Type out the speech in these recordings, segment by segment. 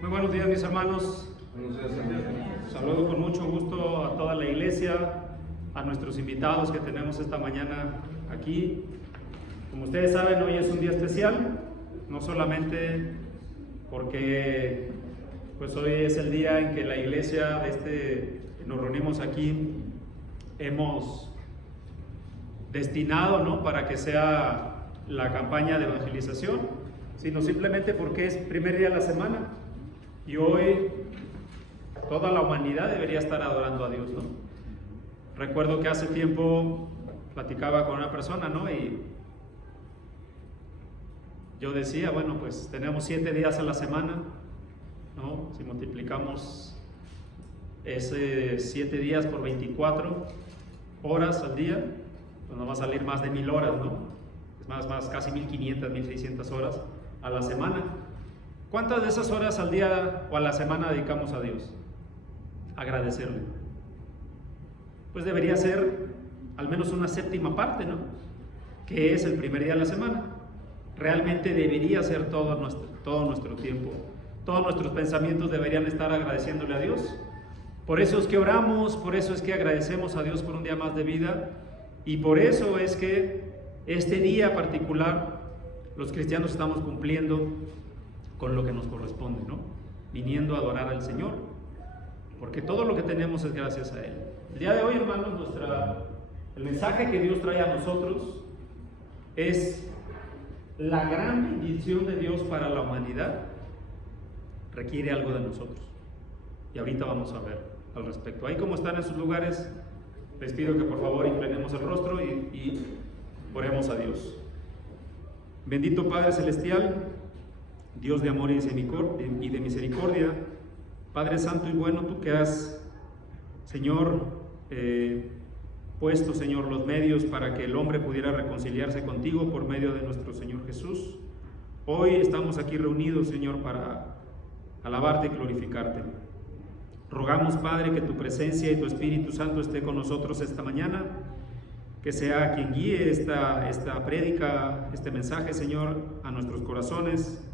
Muy buenos días, mis hermanos. Buenos días, hermano. Saludo con mucho gusto a toda la iglesia, a nuestros invitados que tenemos esta mañana aquí. Como ustedes saben, hoy es un día especial, no solamente porque pues hoy es el día en que la iglesia nos reunimos aquí, hemos destinado, ¿no?, para que sea la campaña de evangelización, sino simplemente porque es primer día de la semana y hoy toda la humanidad debería estar adorando a Dios, ¿no? Recuerdo que hace tiempo platicaba con una persona, ¿no?, y yo decía, bueno, pues tenemos 7 días a la semana, ¿no? Si multiplicamos ese 7 días por 24 horas al día, pues nos va a salir más de 1000 horas, ¿no? Es más, casi 1500, 1600 horas a la semana. ¿Cuántas de esas horas al día o a la semana dedicamos a Dios? Agradecerle. Pues debería ser al menos una séptima parte, ¿no? Que es el primer día de la semana. Realmente debería ser todo nuestro tiempo. Todos nuestros pensamientos deberían estar agradeciéndole a Dios. Por eso es que oramos, por eso es que agradecemos a Dios por un día más de vida. Y por eso es que este día particular los cristianos estamos cumpliendo con lo que nos corresponde, ¿no? Viniendo a adorar al Señor, porque todo lo que tenemos es gracias a Él. El día de hoy, hermanos, el mensaje que Dios trae a nosotros es la gran bendición de Dios para la humanidad. Requiere algo de nosotros. Y ahorita vamos a ver al respecto. Ahí como están en sus lugares, les pido que por favor inclinemos el rostro y oremos a Dios. Bendito Padre Celestial, Dios de amor y de misericordia, Padre Santo y bueno, tú que has, Señor, puesto, Señor, los medios para que el hombre pudiera reconciliarse contigo por medio de nuestro Señor Jesús. Hoy estamos aquí reunidos, Señor, para alabarte y glorificarte. Rogamos, Padre, que tu presencia y tu Espíritu Santo esté con nosotros esta mañana, que sea quien guíe esta prédica, este mensaje, Señor, a nuestros corazones,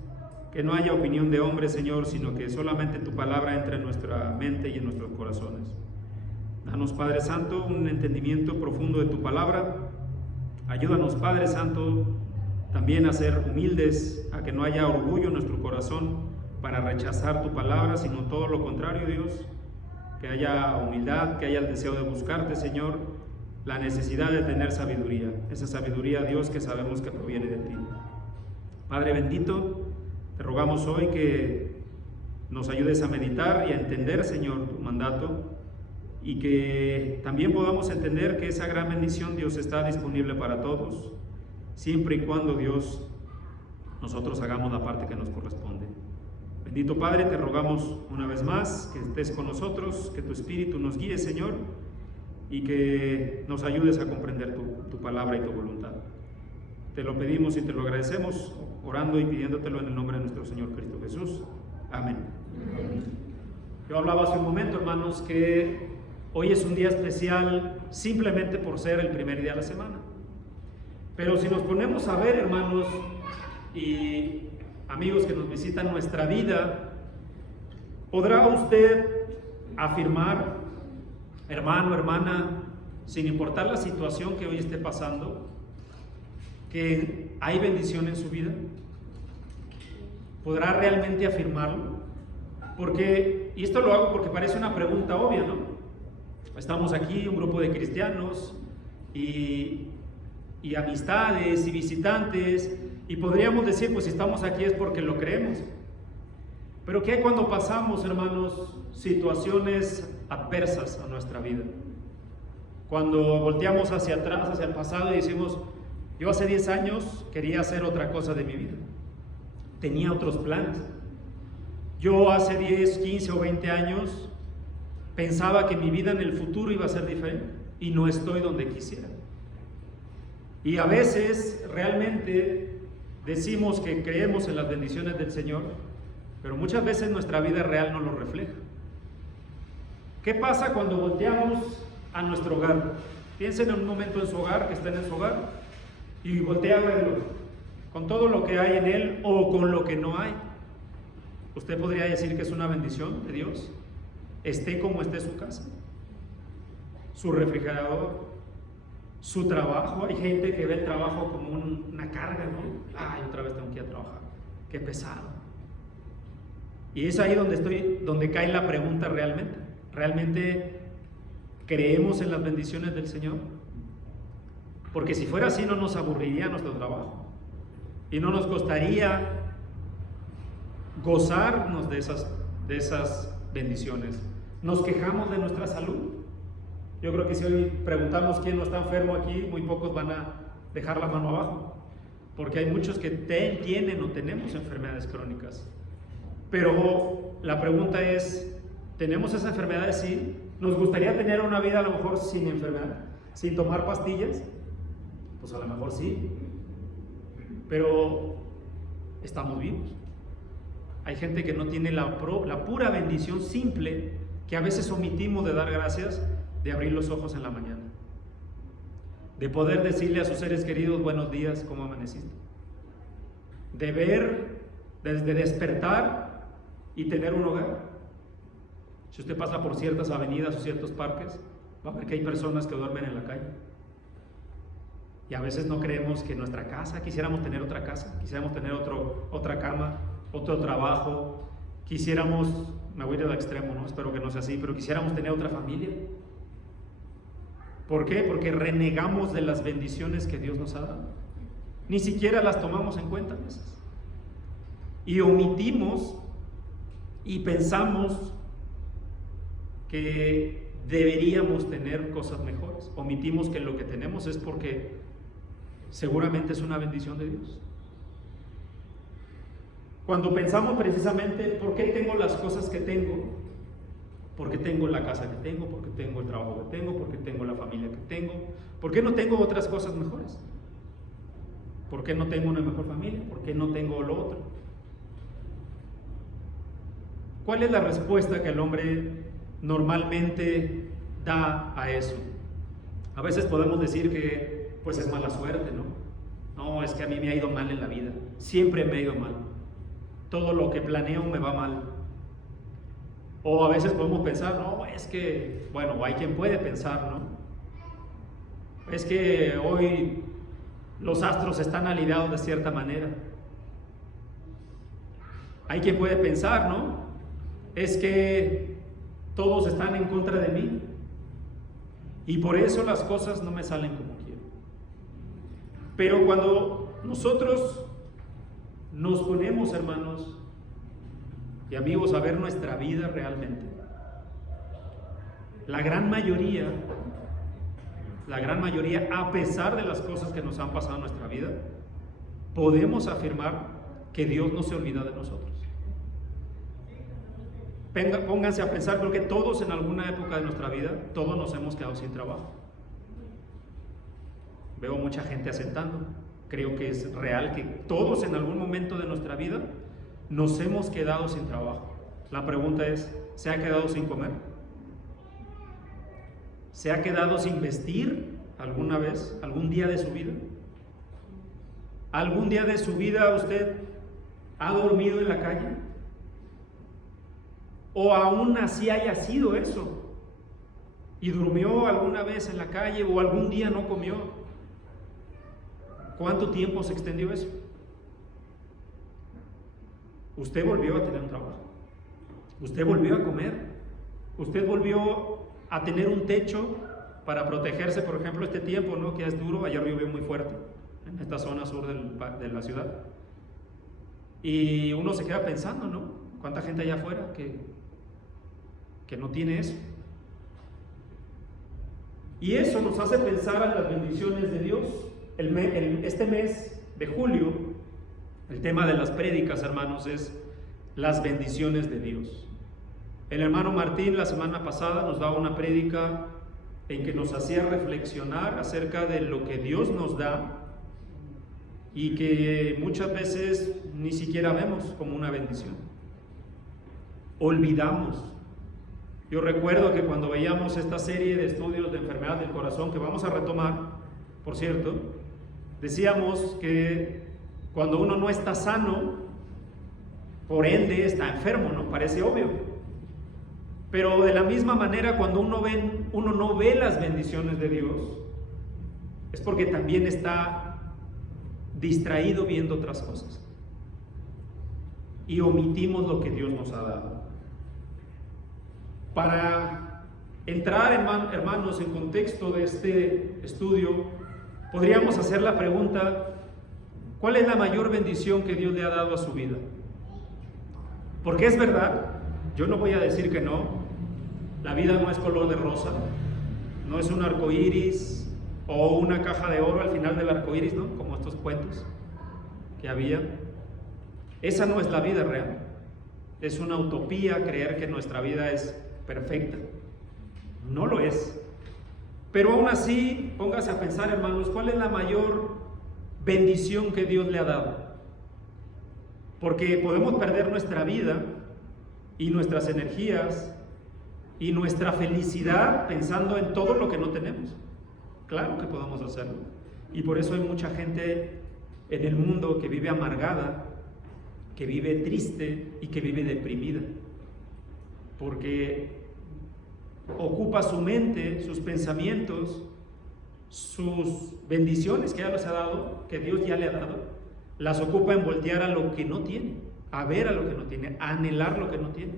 que no haya opinión de hombre, Señor, sino que solamente tu palabra entre en nuestra mente y en nuestros corazones. Danos, Padre Santo, un entendimiento profundo de tu palabra. Ayúdanos, Padre Santo, también a ser humildes, a que no haya orgullo en nuestro corazón para rechazar tu palabra, sino todo lo contrario, Dios, que haya humildad, que haya el deseo de buscarte, Señor, la necesidad de tener sabiduría, esa sabiduría, Dios, que sabemos que proviene de ti. Padre bendito, te rogamos hoy que nos ayudes a meditar y a entender, Señor, tu mandato, y que también podamos entender que esa gran bendición, Dios, está disponible para todos, siempre y cuando, Dios, nosotros hagamos la parte que nos corresponde. Bendito Padre, te rogamos una vez más que estés con nosotros, que tu Espíritu nos guíe, Señor, y que nos ayudes a comprender tu palabra y tu voluntad. Te lo pedimos y te lo agradecemos, orando y pidiéndotelo en el nombre de nuestro Señor Cristo Jesús. Amén. Yo hablaba hace un momento, hermanos, que hoy es un día especial simplemente por ser el primer día de la semana. Pero si nos ponemos a ver, hermanos, y amigos que nos visitan nuestra vida, ¿podrá usted afirmar, hermano, hermana, sin importar la situación que hoy esté pasando, que hay bendición en su vida? ¿Podrá realmente afirmarlo? Y esto lo hago porque parece una pregunta obvia, ¿no? Estamos aquí, un grupo de cristianos y amistades y visitantes, y podríamos decir, pues si estamos aquí es porque lo creemos. Pero ¿qué hay cuando pasamos, hermanos, situaciones adversas a nuestra vida? Cuando volteamos hacia atrás, hacia el pasado y decimos, yo hace 10 años quería hacer otra cosa de mi vida, tenía otros planes. Yo hace 10, 15 o 20 años pensaba que mi vida en el futuro iba a ser diferente y no estoy donde quisiera. Y a veces realmente decimos que creemos en las bendiciones del Señor, pero muchas veces nuestra vida real no lo refleja. ¿Qué pasa cuando volteamos a nuestro hogar? Piensen en un momento en su hogar, que estén en su hogar, y voltea a verlo, con todo lo que hay en él o con lo que no hay. usted podría decir que es una bendición de Dios, esté como esté su casa, su refrigerador, su trabajo. Hay gente que ve el trabajo como una carga, ¿no? Ay, otra vez tengo que ir a trabajar, qué pesado. Y es ahí donde cae la pregunta realmente. ¿Realmente creemos en las bendiciones del Señor? Porque si fuera así no nos aburriría nuestro trabajo y no nos costaría gozarnos de esas bendiciones. Nos quejamos de nuestra salud. Yo creo que si hoy preguntamos quién no está enfermo aquí, muy pocos van a dejar la mano abajo, porque hay muchos que tienen o tenemos enfermedades crónicas. Pero la pregunta es, ¿tenemos esas enfermedades? Sí. ¿Nos gustaría tener una vida a lo mejor sin enfermedad, sin tomar pastillas? Pues a lo mejor sí, pero estamos vivos. Hay gente que no tiene la pura bendición simple, que a veces omitimos de dar gracias, de abrir los ojos en la mañana, de poder decirle a sus seres queridos buenos días, ¿cómo amaneciste? De ver, desde despertar y tener un hogar. Si usted pasa por ciertas avenidas o ciertos parques, va a ver que hay personas que duermen en la calle. Y a veces no creemos que nuestra casa, quisiéramos tener otra casa, quisiéramos tener otra cama, otro trabajo, quisiéramos, me voy a ir al extremo, ¿no? Espero que no sea así, pero quisiéramos tener otra familia. ¿Por qué? Porque renegamos de las bendiciones que Dios nos ha dado. Ni siquiera las tomamos en cuenta a veces. Y omitimos y pensamos que deberíamos tener cosas mejores. Omitimos que lo que tenemos es porque seguramente es una bendición de Dios. Cuando pensamos precisamente, ¿por qué tengo las cosas que tengo? ¿Por qué tengo la casa que tengo? ¿Por qué tengo el trabajo que tengo? ¿Por qué tengo la familia que tengo? ¿Por qué no tengo otras cosas mejores? ¿Por qué no tengo una mejor familia? ¿Por qué no tengo lo otro? ¿Cuál es la respuesta que el hombre normalmente da a eso? A veces podemos decir que pues es mala suerte, ¿no? No, es que a mí me ha ido mal en la vida, siempre me ha ido mal. Todo lo que planeo me va mal. O a veces podemos pensar, no, es que, bueno, hay quien puede pensar, ¿no? Es que hoy los astros están alineados de cierta manera. Hay quien puede pensar, ¿no? Es que todos están en contra de mí y por eso las cosas no me salen como quiero. Pero cuando nosotros nos ponemos, hermanos y amigos, a ver nuestra vida realmente, la gran mayoría, a pesar de las cosas que nos han pasado en nuestra vida, podemos afirmar que Dios no se olvida de nosotros. Pónganse a pensar, creo que todos en alguna época de nuestra vida, todos nos hemos quedado sin trabajo. Veo mucha gente asentando. Creo que es real que todos en algún momento de nuestra vida nos hemos quedado sin trabajo. La pregunta es, ¿se ha quedado sin comer? ¿Se ha quedado sin vestir alguna vez, algún día de su vida? ¿Algún día de su vida usted ha dormido en la calle? ¿O aún así haya sido eso? ¿Y durmió alguna vez en la calle o algún día no comió? ¿Cuánto tiempo se extendió eso? Usted volvió a tener un trabajo. Usted volvió a comer. Usted volvió a tener un techo para protegerse, por ejemplo, este tiempo, ¿no? Que es duro. Ayer llovió muy fuerte en esta zona sur de la ciudad. Y uno se queda pensando, ¿no? ¿Cuánta gente allá afuera que no tiene eso? Y eso nos hace pensar en las bendiciones de Dios. Este mes de julio, el tema de las prédicas, hermanos, es las bendiciones de Dios. El hermano Martín la semana pasada nos daba una prédica en que nos hacía reflexionar acerca de lo que Dios nos da y que muchas veces ni siquiera vemos como una bendición. Olvidamos. Yo recuerdo que cuando veíamos esta serie de estudios de enfermedad del corazón, que vamos a retomar, por cierto, decíamos que cuando uno no está sano, por ende está enfermo, ¿no? Parece obvio. Pero de la misma manera, cuando uno no ve las bendiciones de Dios, es porque también está distraído viendo otras cosas. Y omitimos lo que Dios nos ha dado. Para entrar, hermanos, en contexto de este estudio, podríamos hacer la pregunta: ¿cuál es la mayor bendición que Dios le ha dado a su vida? Porque es verdad, yo no voy a decir que no, la vida no es color de rosa, no es un arco iris o una caja de oro al final del arco iris, ¿no? Como estos cuentos que había. Esa no es la vida real. Es una utopía creer que nuestra vida es perfecta. No lo es. Pero aún así, póngase a pensar, hermanos, ¿cuál es la mayor bendición que Dios le ha dado? Porque podemos perder nuestra vida y nuestras energías y nuestra felicidad pensando en todo lo que no tenemos. Claro que podemos hacerlo. Y por eso hay mucha gente en el mundo que vive amargada, que vive triste y que vive deprimida, porque ocupa su mente, sus pensamientos, sus bendiciones que ya les ha dado, que Dios ya le ha dado, las ocupa en voltear a lo que no tiene, a ver a lo que no tiene, a anhelar lo que no tiene.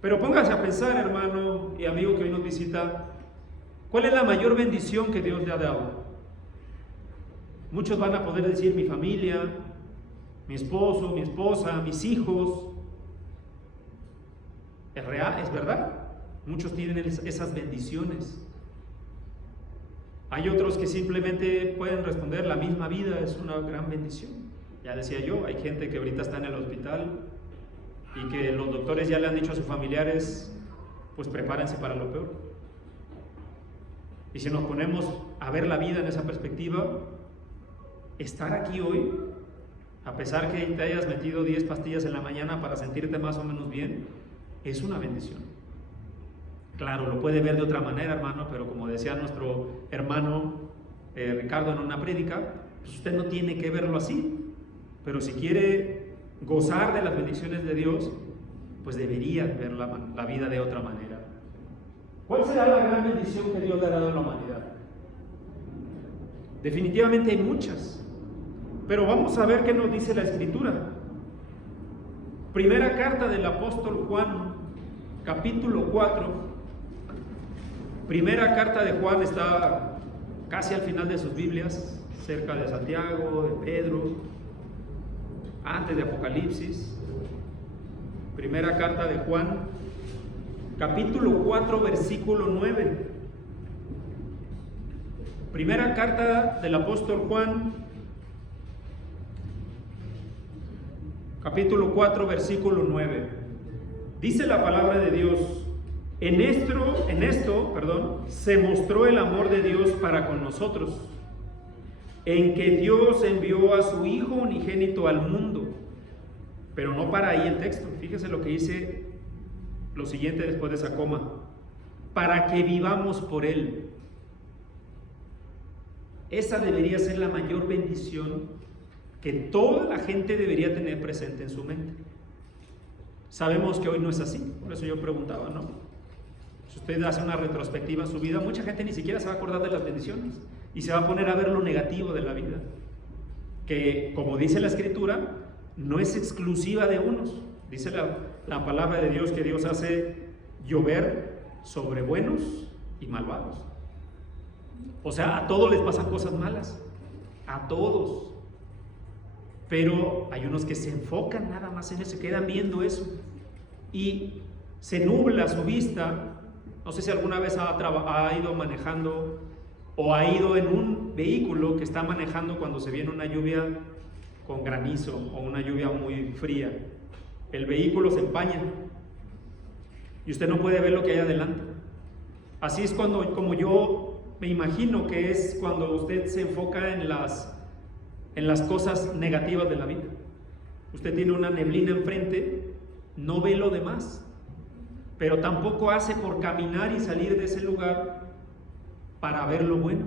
Pero póngase a pensar, hermano y amigo que hoy nos visita, ¿cuál es la mayor bendición que Dios le ha dado? Muchos van a poder decir: mi familia, mi esposo, mi esposa, mis hijos. Es real, es verdad. Muchos tienen esas bendiciones. Hay otros que simplemente pueden responder: la misma vida es una gran bendición. Ya decía yo, hay gente que ahorita está en el hospital y que los doctores ya le han dicho a sus familiares: pues prepárense para lo peor. Y si nos ponemos a ver la vida en esa perspectiva, estar aquí hoy, a pesar que te hayas metido 10 pastillas en la mañana para sentirte más o menos bien, es una bendición. Claro, lo puede ver de otra manera, hermano, pero como decía nuestro hermano Ricardo en una prédica, pues usted no tiene que verlo así. Pero si quiere gozar de las bendiciones de Dios, pues debería ver la vida de otra manera. ¿Cuál será la gran bendición que Dios le ha dado a la humanidad? Definitivamente hay muchas. Pero vamos a ver qué nos dice la Escritura. Primera carta del apóstol Juan, capítulo 4. Primera carta de Juan está casi al final de sus Biblias, cerca de Santiago, de Pedro, antes de Apocalipsis. Primera carta de Juan, capítulo 4, versículo 9. Primera carta del apóstol Juan, capítulo 4, versículo 9. Dice la palabra de Dios: en esto, se mostró el amor de Dios para con nosotros, en que Dios envió a su Hijo unigénito al mundo. Pero no para ahí el texto. Fíjese lo que dice lo siguiente después de esa coma: para que vivamos por Él. Esa debería ser la mayor bendición que toda la gente debería tener presente en su mente. Sabemos que hoy no es así, por eso yo preguntaba, ¿no? Si usted hace una retrospectiva en su vida, mucha gente ni siquiera se va a acordar de las bendiciones y se va a poner a ver lo negativo de la vida, que, como dice la Escritura, no es exclusiva de unos. Dice la palabra de Dios que Dios hace llover sobre buenos y malvados. O sea, a todos les pasan cosas malas, a todos. Pero hay unos que se enfocan nada más en eso, se quedan viendo eso y se nubla su vista. No sé si alguna vez ha ido manejando o ha ido en un vehículo que está manejando cuando se viene una lluvia con granizo o una lluvia muy fría. El vehículo se empaña y usted no puede ver lo que hay adelante. Así es como yo me imagino que es cuando usted se enfoca en las cosas negativas de la vida. Usted tiene una neblina enfrente, no ve lo demás, pero tampoco hace por caminar y salir de ese lugar para ver lo bueno.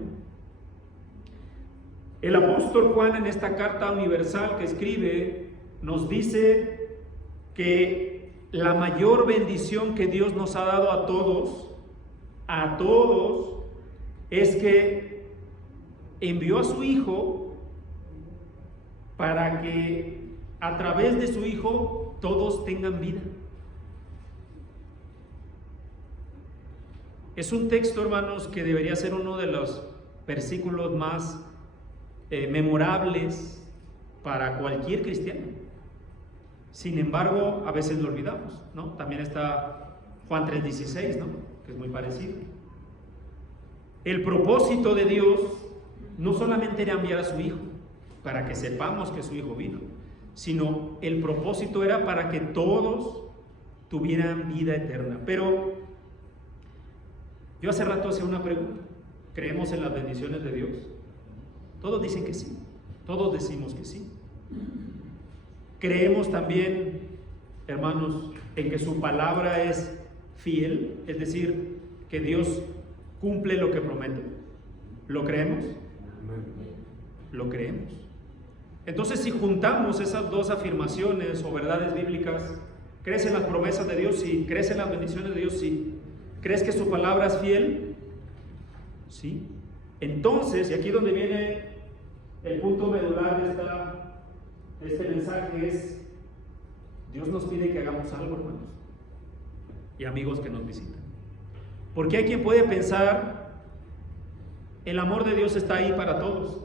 El apóstol Juan, en esta carta universal que escribe, nos dice que la mayor bendición que Dios nos ha dado a todos, es que envió a su Hijo para que a través de su Hijo todos tengan vida. Es un texto, hermanos, que debería ser uno de los versículos más memorables para cualquier cristiano. Sin embargo, a veces lo olvidamos, ¿no? También está Juan 3:16, ¿no? Que es muy parecido. El propósito de Dios no solamente era enviar a su Hijo para que sepamos que su Hijo vino, sino el propósito era para que todos tuvieran vida eterna. Pero yo hace rato hacía una pregunta: ¿creemos en las bendiciones de Dios? Todos dicen que sí, todos decimos que sí. Creemos también, hermanos, en que su palabra es fiel, es decir, que Dios cumple lo que promete. ¿Lo creemos? Lo creemos. Entonces, si juntamos esas dos afirmaciones o verdades bíblicas, ¿crees en las promesas de Dios? Sí. ¿Crees en las bendiciones de Dios? Sí. ¿Crees que su palabra es fiel? Sí. Entonces, y aquí donde viene el punto medular de este mensaje, es: Dios nos pide que hagamos algo, hermanos y amigos que nos visitan. Porque hay quien puede pensar: el amor de Dios está ahí para todos.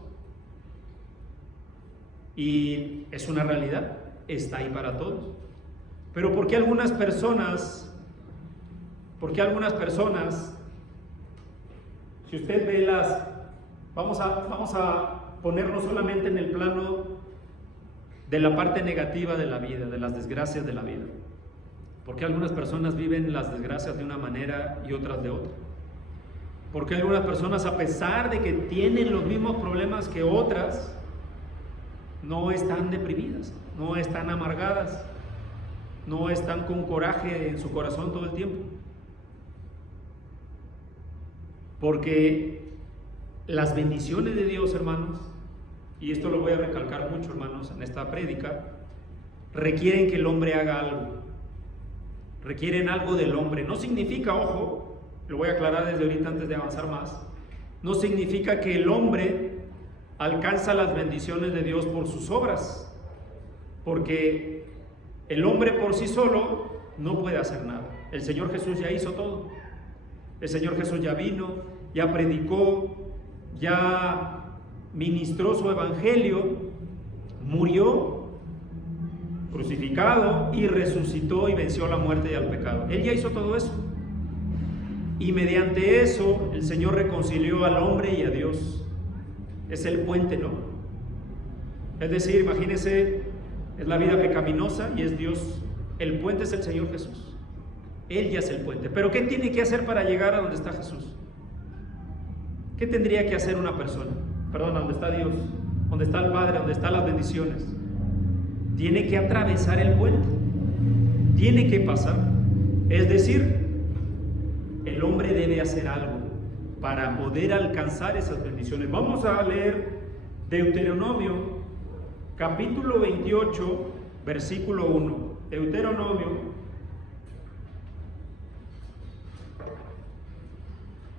Y es una realidad, está ahí para todos. Pero ¿por qué algunas personas, si usted ve vamos a ponernos solamente en el plano de la parte negativa de la vida, de las desgracias de la vida? ¿Por qué algunas personas viven las desgracias de una manera y otras de otra? ¿Por qué algunas personas, a pesar de que tienen los mismos problemas que otras, no están deprimidas, no están amargadas, no están con coraje en su corazón todo el tiempo? Porque las bendiciones de Dios, hermanos, y esto lo voy a recalcar mucho, hermanos, en esta prédica, requieren que el hombre haga algo, requieren algo del hombre. No significa, ojo, lo voy a aclarar desde ahorita antes de avanzar más, no significa que el hombre alcanza las bendiciones de Dios por sus obras, porque el hombre por sí solo no puede hacer nada. El Señor Jesús ya hizo todo. El Señor Jesús ya vino, ya predicó, ya ministró su evangelio, murió crucificado y resucitó y venció la muerte y al pecado. Él ya hizo todo eso. Y mediante eso el Señor reconcilió al hombre y a Dios. Es el puente, ¿no? Es decir, imagínense, es la vida pecaminosa y es Dios. El puente es el Señor Jesús. Él ya es el puente. Pero ¿qué tiene que hacer para llegar a donde está Jesús? ¿Qué tendría que hacer una persona? Perdón, donde está Dios, donde está el Padre, donde están las bendiciones. Tiene que atravesar el puente. Tiene que pasar. Es decir, el hombre debe hacer algo para poder alcanzar esas bendiciones. Vamos a leer Deuteronomio, capítulo 28, versículo 1. Deuteronomio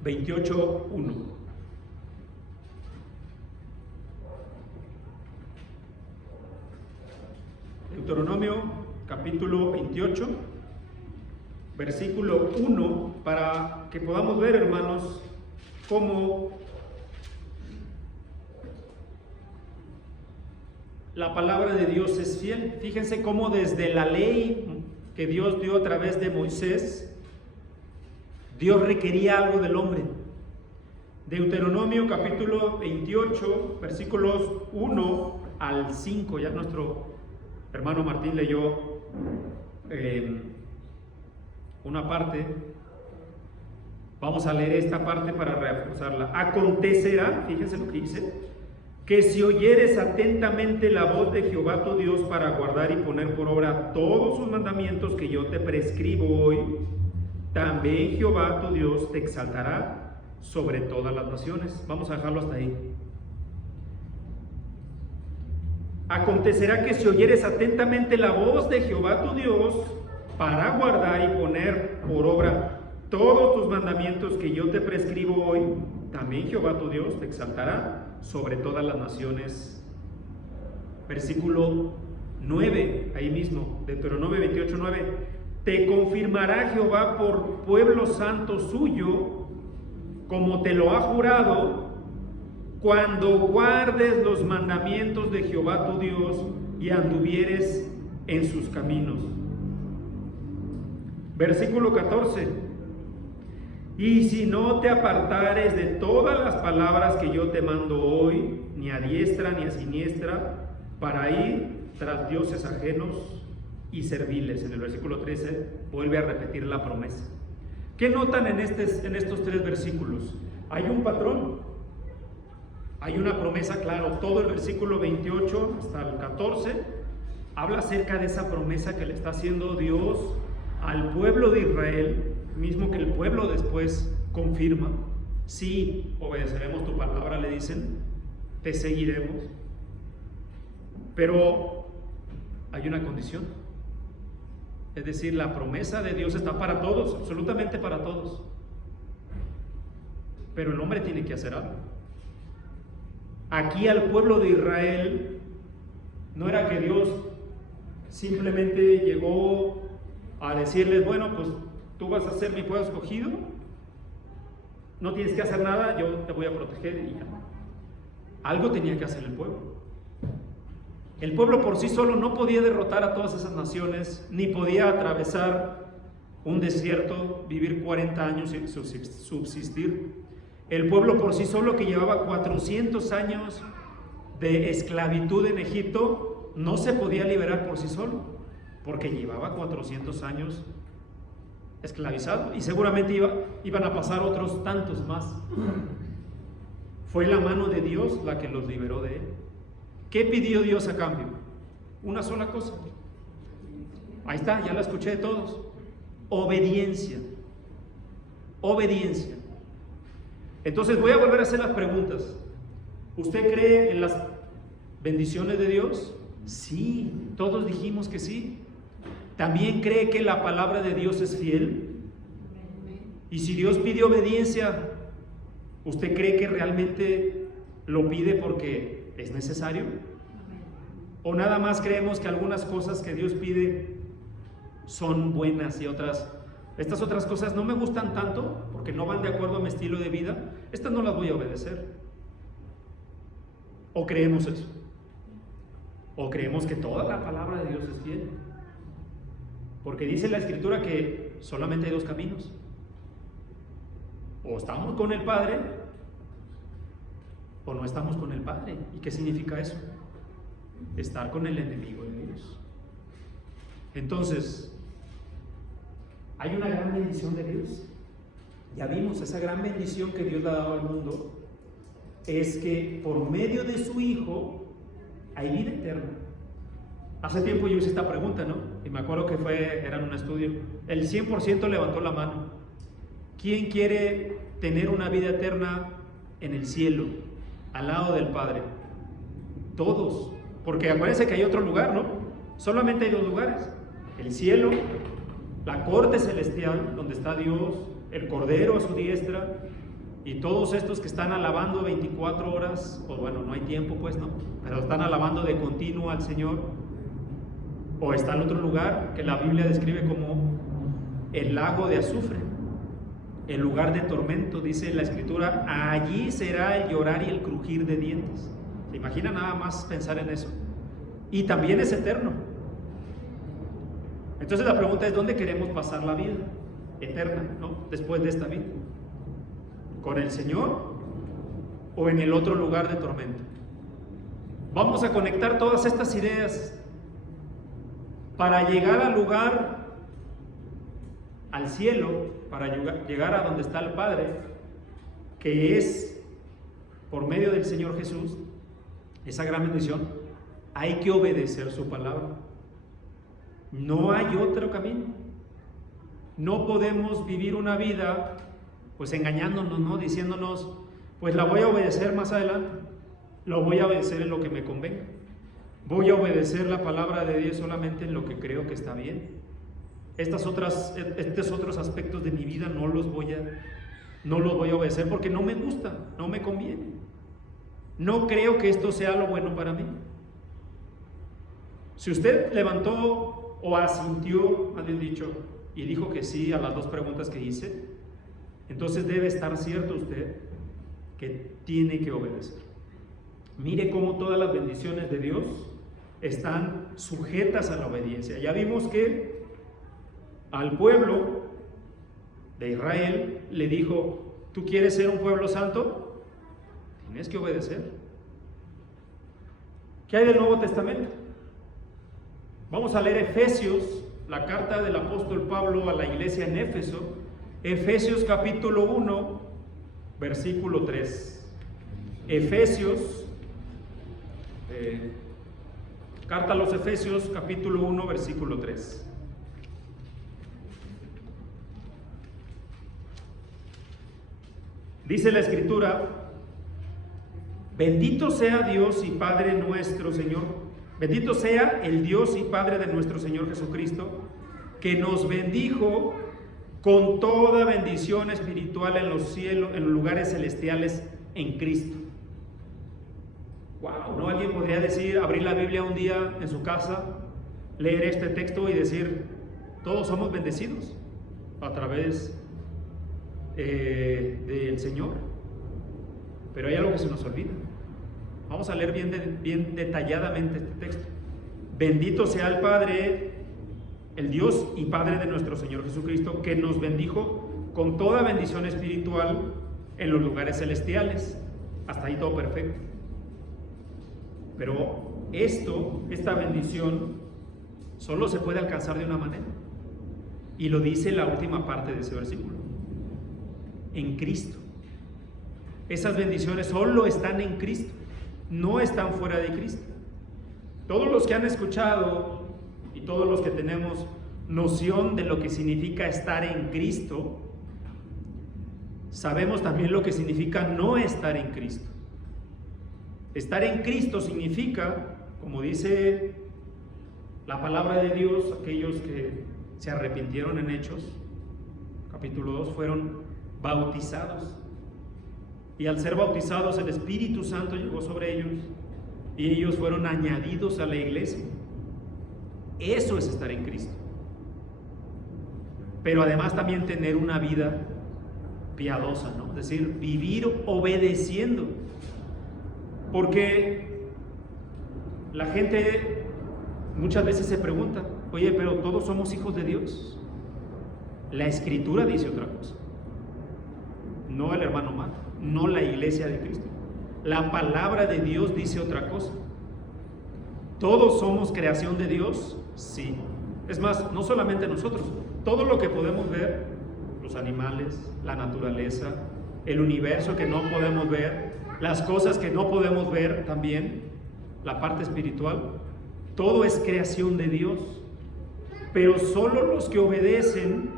28:1. Deuteronomio capítulo 28, versículo 1, para que podamos ver, hermanos, cómo la palabra de Dios es fiel. Fíjense cómo desde la ley que Dios dio a través de Moisés, Dios requería algo del hombre. Deuteronomio capítulo 28, versículos 1 al 5. Ya nuestro hermano Martín leyó una parte. Vamos a leer esta parte para reforzarla. Acontecerá, fíjense lo que dice, que si oyeres atentamente la voz de Jehová tu Dios para guardar y poner por obra todos sus mandamientos que yo te prescribo hoy, también Jehová tu Dios te exaltará sobre todas las naciones. Vamos a dejarlo hasta ahí. acontecerá que si oyeres atentamente la voz de Jehová tu Dios, para guardar y poner por obra todos tus mandamientos que yo te prescribo hoy, también Jehová tu Dios te exaltará sobre todas las naciones. Versículo 9, ahí mismo, Deuteronomio 28:9. Te confirmará Jehová por pueblo santo suyo, como te lo ha jurado, cuando guardes los mandamientos de Jehová tu Dios y anduvieres en sus caminos. Versículo 14. Y si no te apartares de todas las palabras que yo te mando hoy, ni a diestra ni a siniestra, para ir tras dioses ajenos y servirles. En el versículo 13 vuelve a repetir la promesa. ¿Qué notan en estos tres versículos? Hay un patrón, hay una promesa, claro. Todo el versículo 28 hasta el 14 habla acerca de esa promesa que le está haciendo Dios al pueblo de Israel, mismo que el pueblo después confirma. Sí, obedeceremos tu palabra, le dicen, te seguiremos. Pero hay una condición. Es decir, la promesa de Dios está para todos, absolutamente para todos. Pero el hombre tiene que hacer algo. Aquí al pueblo de Israel no era que Dios simplemente llegó a decirles, bueno, pues tú vas a ser mi pueblo escogido, no tienes que hacer nada, yo te voy a proteger y ya. Algo tenía que hacer el pueblo. El pueblo por sí solo no podía derrotar a todas esas naciones, ni podía atravesar un desierto, vivir 40 años y subsistir. El pueblo por sí solo, que llevaba 400 años de esclavitud en Egipto, no se podía liberar por sí solo, porque llevaba 400 años esclavizado y seguramente iban a pasar otros tantos más. Fue la mano de Dios la que los liberó de él. ¿Qué pidió Dios a cambio? Una sola cosa. Ahí está, ya la escuché de todos. Obediencia. Obediencia. Entonces voy a volver a hacer las preguntas. ¿Usted cree en las bendiciones de Dios? Sí, todos dijimos que sí. ¿También cree que la palabra de Dios es fiel? Y si Dios pide obediencia, ¿usted cree que realmente lo pide porque es necesario? ¿O nada más creemos que algunas cosas que Dios pide son buenas y estas otras cosas no me gustan tanto porque no van de acuerdo a mi estilo de vida, estas no las voy a obedecer? ¿O creemos eso? ¿O creemos que toda la palabra de Dios es fiel? Porque dice la Escritura que solamente hay dos caminos. O estamos con el Padre o no estamos con el Padre. ¿Y qué significa eso? Estar con el enemigo de Dios. Entonces, hay una gran bendición de Dios. Ya vimos esa gran bendición que Dios le ha dado al mundo. Es que por medio de su Hijo hay vida eterna. Hace tiempo yo hice esta pregunta, ¿no? Y me acuerdo que era en un estudio. El 100% levantó la mano. ¿Quién quiere tener una vida eterna en el cielo, al lado del Padre? Todos. Porque acuérdense que hay otro lugar, ¿no? Solamente hay dos lugares. El cielo, la corte celestial, donde está Dios, el Cordero a su diestra, y todos estos que están alabando 24 horas, pues bueno, no hay tiempo pues, ¿no? Pero están alabando de continuo al Señor. O está el otro lugar que la Biblia describe como el lago de azufre, el lugar de tormento. Dice la Escritura, allí será el llorar y el crujir de dientes. ¿Se imagina nada más pensar en eso? Y también es eterno. Entonces la pregunta es, ¿dónde queremos pasar la vida eterna, ¿no? Después de esta vida? ¿Con el Señor o en el otro lugar de tormento? Vamos a conectar todas estas ideas para llegar al lugar, al cielo, para llegar a donde está el Padre, que es por medio del Señor Jesús, esa gran bendición. Hay que obedecer su palabra. No hay otro camino. No podemos vivir una vida pues engañándonos, ¿no? Diciéndonos, pues la voy a obedecer más adelante, lo voy a obedecer en lo que me convenga. Voy a obedecer la palabra de Dios solamente en lo que creo que está bien. Estos otros aspectos de mi vida no los voy a obedecer porque no me gusta, no me conviene. No creo que esto sea lo bueno para mí. Si usted levantó o asintió, más bien dicho, y dijo que sí a las dos preguntas que hice, entonces debe estar cierto usted que tiene que obedecer. Mire cómo todas las bendiciones de Dios están sujetas a la obediencia. Ya vimos que al pueblo de Israel le dijo: ¿tú quieres ser un pueblo santo? Tienes que obedecer. ¿Qué hay del Nuevo Testamento? Vamos a leer Efesios, la carta del apóstol Pablo a la iglesia en Éfeso, Efesios capítulo 1, versículo 3. Efesios, carta a los Efesios capítulo 1, versículo 3. Dice la Escritura: bendito sea Dios y Padre nuestro Señor, bendito sea el Dios y Padre de nuestro Señor Jesucristo, que nos bendijo con toda bendición espiritual en los cielos, en los lugares celestiales en Cristo. Wow, ¿no? Alguien podría decir, abrir la Biblia un día en su casa, leer este texto y decir: todos somos bendecidos a través del Señor. Pero hay algo que se nos olvida. Vamos a leer bien detalladamente este texto. Bendito sea el Padre, el Dios y Padre de nuestro Señor Jesucristo, que nos bendijo con toda bendición espiritual en los lugares celestiales. Hasta ahí todo perfecto. Pero esta bendición solo se puede alcanzar de una manera, y lo dice la última parte de ese versículo: en Cristo. Esas bendiciones solo están en Cristo, no están fuera de Cristo. Todos los que han escuchado y todos los que tenemos noción de lo que significa estar en Cristo, sabemos también lo que significa no estar en Cristo. Estar en Cristo significa, como dice la palabra de Dios, aquellos que se arrepintieron en Hechos, capítulo 2, fueron bautizados. Y al ser bautizados, el Espíritu Santo llegó sobre ellos y ellos fueron añadidos a la iglesia. Eso es estar en Cristo. Pero además también tener una vida piadosa, ¿no? Es decir, vivir obedeciendo. Porque la gente muchas veces se pregunta: oye, pero todos somos hijos de Dios. La Escritura dice otra cosa. No el hermano Mato, no la iglesia de Cristo. La palabra de Dios dice otra cosa. ¿Todos somos creación de Dios? Sí. Es más, no solamente nosotros, todo lo que podemos ver, los animales, la naturaleza, el universo que no podemos ver, las cosas que no podemos ver también, la parte espiritual, todo es creación de Dios. Pero solo los que obedecen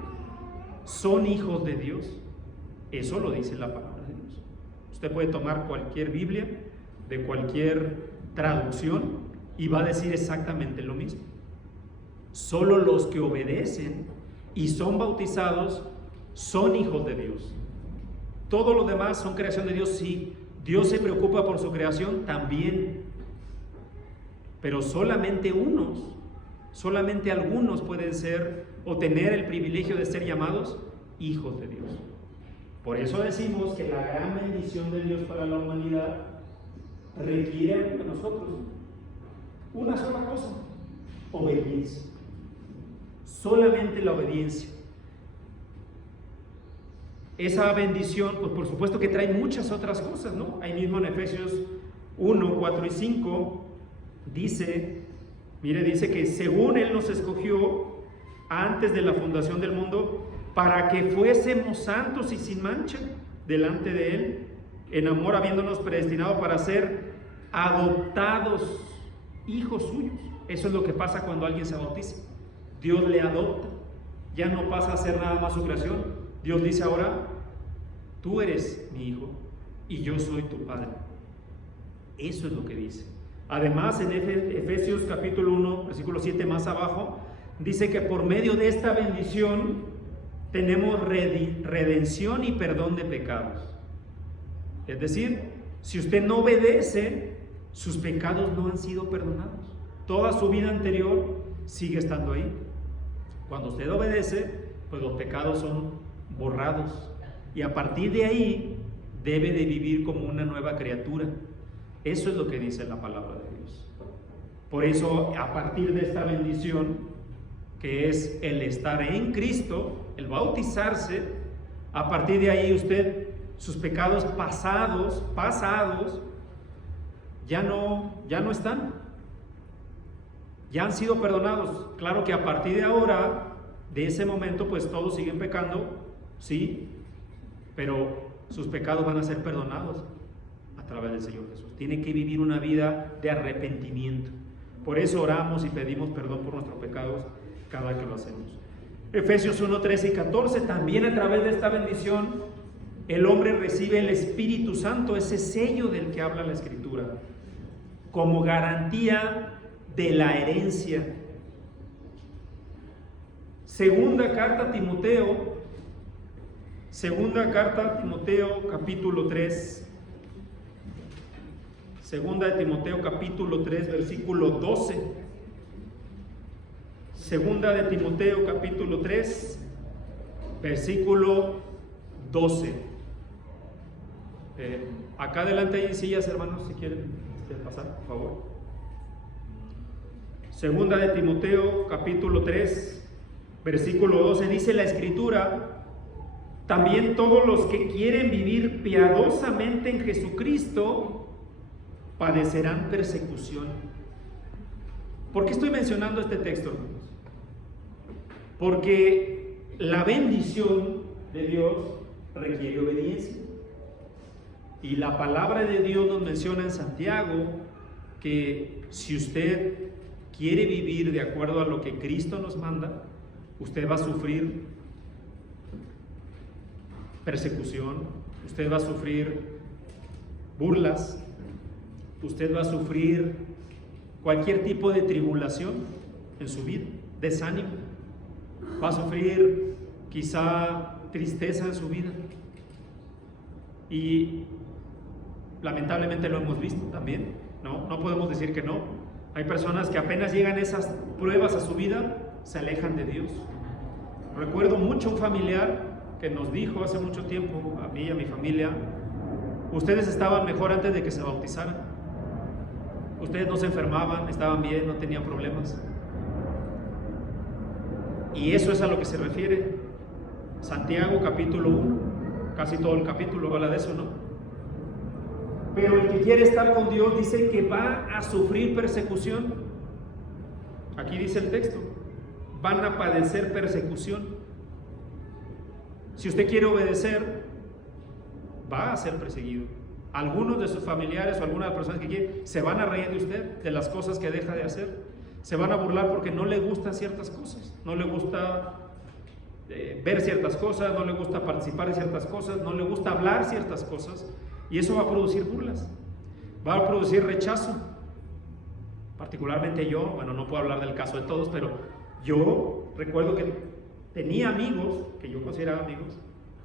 son hijos de Dios. Eso lo dice la palabra de Dios. Usted puede tomar cualquier Biblia de cualquier traducción y va a decir exactamente lo mismo. Solo los que obedecen y son bautizados son hijos de Dios. Todos los demás son creación de Dios, sí. Dios se preocupa por su creación también. Pero solamente algunos pueden ser o tener el privilegio de ser llamados hijos de Dios. Por eso decimos que la gran bendición de Dios para la humanidad requiere de nosotros una sola cosa: obediencia. Solamente la obediencia. Esa bendición, pues por supuesto que trae muchas otras cosas, ¿no? Ahí mismo en Efesios 1, 4 y 5 dice que según Él nos escogió antes de la fundación del mundo, para que fuésemos santos y sin mancha delante de Él, en amor, habiéndonos predestinado para ser adoptados hijos suyos. Eso es lo que pasa cuando alguien se bautiza. Dios le adopta, ya no pasa a ser nada más su creación. Dios dice ahora: tú eres mi hijo y yo soy tu padre. Eso es lo que dice. Además, en Efesios capítulo 1, versículo 7 más abajo, dice que por medio de esta bendición tenemos redención y perdón de pecados. Es decir, si usted no obedece, sus pecados no han sido perdonados. Toda su vida anterior sigue estando ahí. Cuando usted obedece, pues los pecados son borrados. Y a partir de ahí, debe de vivir como una nueva criatura. Eso es lo que dice la palabra de Dios. Por eso, a partir de esta bendición, que es el estar en Cristo, el bautizarse, a partir de ahí usted, sus pecados pasados, ya no están. Ya han sido perdonados. Claro que a partir de ahora, de ese momento, pues todos siguen pecando, sí, pero sus pecados van a ser perdonados a través del Señor Jesús. Tiene que vivir una vida de arrepentimiento. Por eso oramos y pedimos perdón por nuestros pecados cada que lo hacemos. Efesios 1, 13 y 14, también a través de esta bendición, el hombre recibe el Espíritu Santo, ese sello del que habla la Escritura, como garantía de la herencia. Segunda carta a Timoteo capítulo 3. Segunda de Timoteo capítulo 3, versículo 12. Segunda de Timoteo capítulo 3, versículo 12. Acá adelante hay sillas, hermanos, si quieren pasar, por favor. Segunda de Timoteo capítulo 3, versículo 12, dice la Escritura: también todos los que quieren vivir piadosamente en Jesucristo padecerán persecución. ¿Por qué estoy mencionando este texto, hermanos? Porque la bendición de Dios requiere obediencia. Y la palabra de Dios nos menciona en Santiago que si usted quiere vivir de acuerdo a lo que Cristo nos manda, usted va a sufrir persecución, usted va a sufrir burlas, usted va a sufrir cualquier tipo de tribulación en su vida, desánimo, va a sufrir quizá tristeza en su vida. Y lamentablemente lo hemos visto también, no podemos decir que no. Hay personas que apenas llegan esas pruebas a su vida, se alejan de Dios. Recuerdo mucho un familiar que nos dijo hace mucho tiempo, a mí y a mi familia: ustedes estaban mejor antes de que se bautizaran. Ustedes no se enfermaban, estaban bien, no tenían problemas. Y eso es a lo que se refiere Santiago capítulo 1, casi todo el capítulo habla de eso, ¿no? Pero el que quiere estar con Dios dice que va a sufrir persecución. Aquí dice el texto: van a padecer persecución. Si usted quiere obedecer, va a ser perseguido. Algunos de sus familiares o algunas de las personas que quieren se van a reír de usted, de las cosas que deja de hacer. Se van a burlar porque no le gustan ciertas cosas, no le gusta ver ciertas cosas, no le gusta participar en ciertas cosas, no le gusta hablar ciertas cosas, y eso va a producir burlas, va a producir rechazo. Particularmente yo, bueno, no puedo hablar del caso de todos, pero yo recuerdo que tenía amigos, que yo consideraba amigos,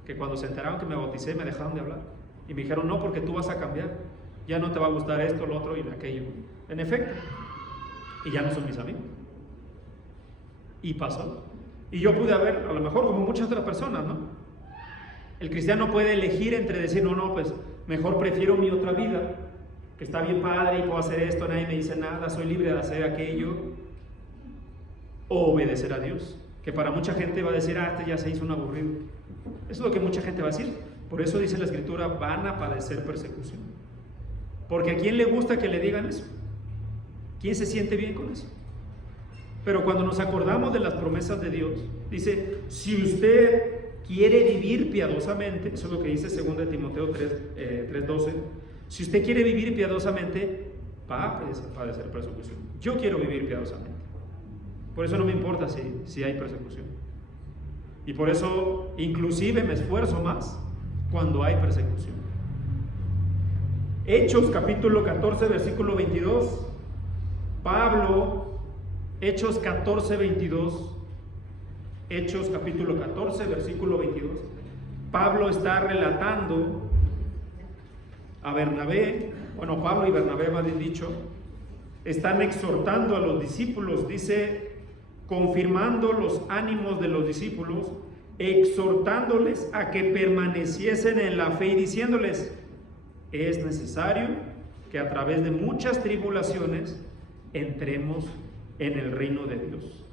que cuando se enteraron que me bauticé me dejaron de hablar y me dijeron: no, porque tú vas a cambiar, ya no te va a gustar esto, lo otro y aquello. En efecto, y ya no son mis amigos. Y pasó. Y yo pude haber, a lo mejor como muchas otras personas, ¿no? El cristiano puede elegir entre decir: no, pues mejor prefiero mi otra vida, que está bien padre y puedo hacer esto, nadie me dice nada, soy libre de hacer aquello, o obedecer a Dios, que para mucha gente va a decir: este ya se hizo un aburrido. Eso es lo que mucha gente va a decir. Por eso dice la Escritura: van a padecer persecución. Porque ¿a quién le gusta que le digan eso? ¿Quién se siente bien con eso? Pero cuando nos acordamos de las promesas de Dios, dice: si usted quiere vivir piadosamente, eso es lo que dice 2 Timoteo 3:12, si usted quiere vivir piadosamente, va a padecer persecución. Yo quiero vivir piadosamente, por eso no me importa si hay persecución, y por eso inclusive me esfuerzo más cuando hay persecución. Hechos capítulo 14 versículo 22 Pablo, Hechos 14, 22, Hechos capítulo 14, versículo 22, Pablo está relatando a Bernabé, bueno, Pablo y Bernabé, más bien dicho, están exhortando a los discípulos, dice, confirmando los ánimos de los discípulos, exhortándoles a que permaneciesen en la fe y diciéndoles, es necesario que a través de muchas tribulaciones entremos en el reino de Dios.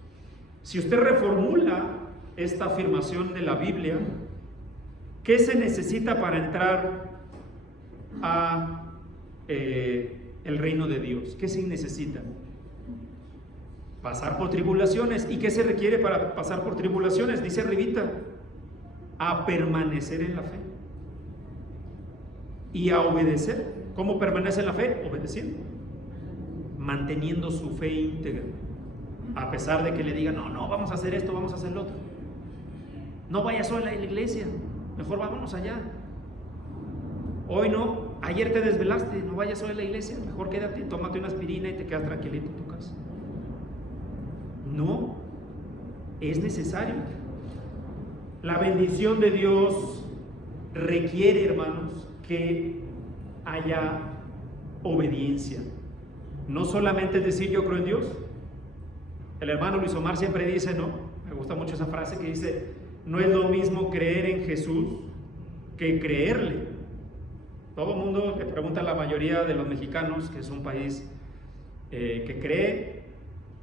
Si usted reformula esta afirmación de la Biblia, ¿qué se necesita para entrar a el reino de Dios? ¿Qué se necesita? Pasar por tribulaciones. ¿Y qué se requiere para pasar por tribulaciones? Dice arribita, a permanecer en la fe y a obedecer. ¿Cómo permanece en la fe? Obedeciendo, manteniendo su fe íntegra, a pesar de que le digan, no, vamos a hacer esto, vamos a hacer lo otro, no vayas sola a la iglesia, mejor vámonos allá. Hoy no, ayer te desvelaste, no vayas hoy a la iglesia, mejor quédate, tómate una aspirina y te quedas tranquilito en tu casa. No, es necesario. La bendición de Dios requiere, hermanos, que haya obediencia. No solamente es decir yo creo en Dios. El hermano Luis Omar siempre dice, me gusta mucho esa frase que dice, no es lo mismo creer en Jesús que creerle. Todo el mundo le pregunta a la mayoría de los mexicanos, que es un país que cree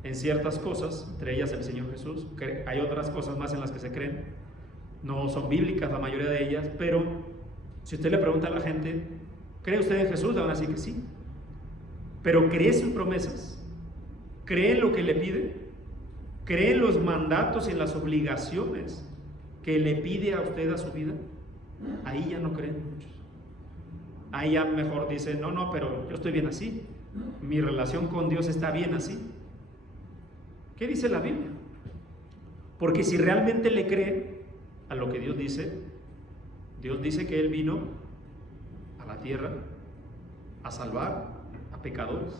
en ciertas cosas, entre ellas el Señor Jesús. Hay otras cosas más en las que se creen, no son bíblicas la mayoría de ellas, pero si usted le pregunta a la gente, ¿cree usted en Jesús? Le van a decir que sí. Pero ¿cree sus promesas? ¿Cree en lo que le pide? ¿Cree en los mandatos y en las obligaciones que le pide a usted a su vida? Ahí ya no creen muchos. Ahí ya mejor dicen, no, pero yo estoy bien así. Mi relación con Dios está bien así. ¿Qué dice la Biblia? Porque si realmente le cree a lo que Dios dice que Él vino a la tierra a salvar a pecadores.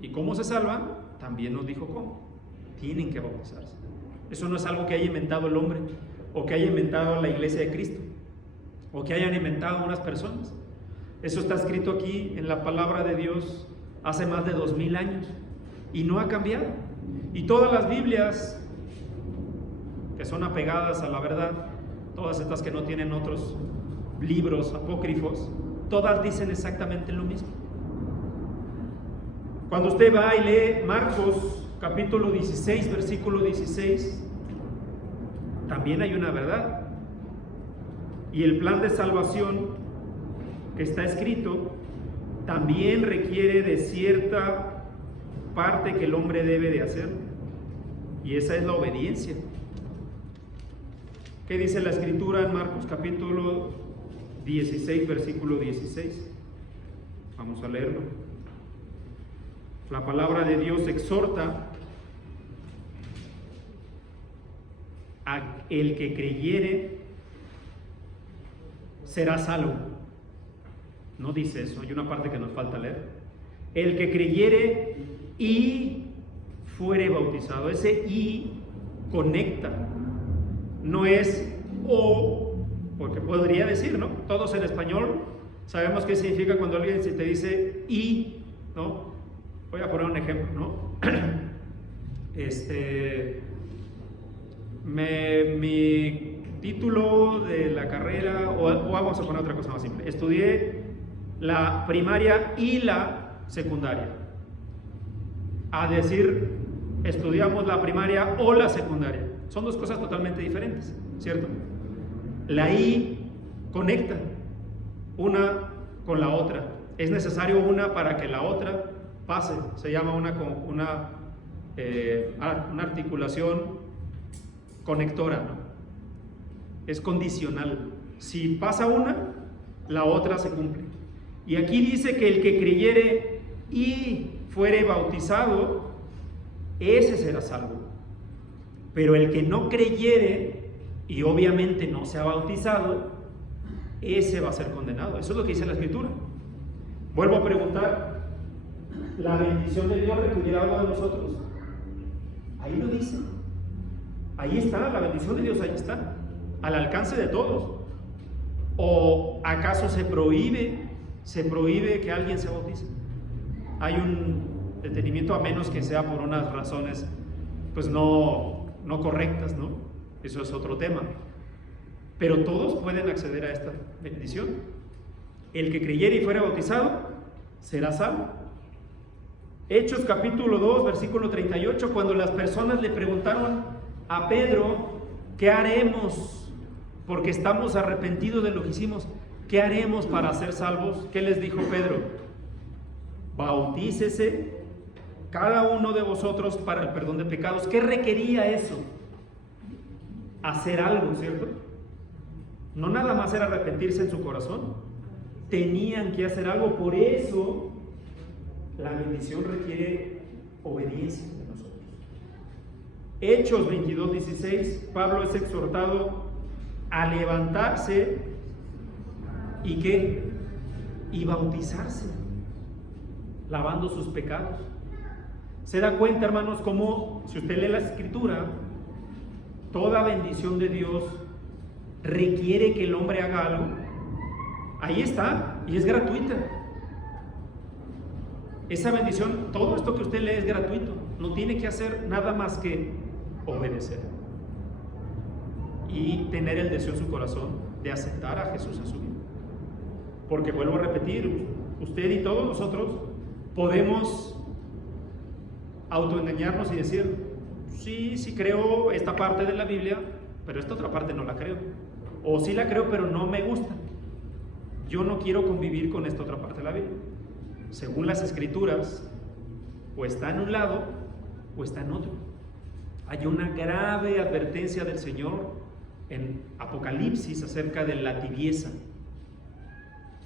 ¿Y cómo se salvan? También nos dijo cómo. Tienen que bautizarse. Eso no es algo que haya inventado el hombre, o que haya inventado la iglesia de Cristo, o que hayan inventado unas personas. Eso está escrito aquí en la palabra de Dios hace más de 2000 años y no ha cambiado. Y todas las Biblias que son apegadas a la verdad, todas estas que no tienen otros libros apócrifos, todas dicen exactamente lo mismo. Cuando usted va y lee Marcos capítulo 16, versículo 16, también hay una verdad. Y el plan de salvación que está escrito también requiere de cierta parte que el hombre debe de hacer, y esa es la obediencia. ¿Qué dice la escritura en Marcos capítulo 16, versículo 16? Vamos a leerlo. La palabra de Dios exhorta a el que creyere será salvo. No dice eso, hay una parte que nos falta leer. El que creyere y fuere bautizado. Ese y conecta, no es o, porque podría decir, ¿no? Todos en español sabemos qué significa cuando alguien te dice y, ¿no? Voy a poner un ejemplo, ¿no? Mi título de la carrera, o vamos a poner otra cosa más simple, estudié la primaria y la secundaria. A decir, estudiamos la primaria o la secundaria. Son dos cosas totalmente diferentes, ¿cierto? La I conecta una con la otra. Es necesario una para que la otra pase. Se llama una articulación conectora, ¿no? Es condicional. Si pasa una, la otra se cumple. Y aquí dice que el que creyere y fuere bautizado, ese será salvo. Pero el que no creyere y obviamente no se ha bautizado, ese va a ser condenado. Eso es lo que dice la Escritura. Vuelvo a preguntar, la bendición de Dios requiriera algo de nosotros. Ahí lo dice. Ahí está, la bendición de Dios ahí está, al alcance de todos. ¿O acaso se prohíbe que alguien se bautice? Hay un detenimiento, a menos que sea por unas razones pues no correctas, ¿no? Eso es otro tema. Pero todos pueden acceder a esta bendición. El que creyere y fuera bautizado será salvo. Hechos capítulo 2, versículo 38, cuando las personas le preguntaron a Pedro, ¿qué haremos? Porque estamos arrepentidos de lo que hicimos. ¿Qué haremos para ser salvos? ¿Qué les dijo Pedro? Bautícese cada uno de vosotros para el perdón de pecados. ¿Qué requería eso? Hacer algo, ¿cierto? No nada más era arrepentirse en su corazón. Tenían que hacer algo. Por eso la bendición requiere obediencia de nosotros. Hechos 22:16, Pablo es exhortado a levantarse y ¿qué? Y bautizarse, lavando sus pecados. Se da cuenta, hermanos, cómo, si usted lee la Escritura, toda bendición de Dios requiere que el hombre haga algo. Ahí está, y es gratuita. Esa bendición, todo esto que usted lee es gratuito. No tiene que hacer nada más que obedecer y tener el deseo en su corazón de aceptar a Jesús en su vida. Porque vuelvo a repetir, usted y todos nosotros podemos autoengañarnos y decir, sí creo esta parte de la Biblia, pero esta otra parte no la creo. O sí la creo, pero no me gusta. Yo no quiero convivir con esta otra parte de la Biblia. Según las Escrituras, o está en un lado o está en otro. Hay una grave advertencia del Señor en Apocalipsis acerca de la tibieza.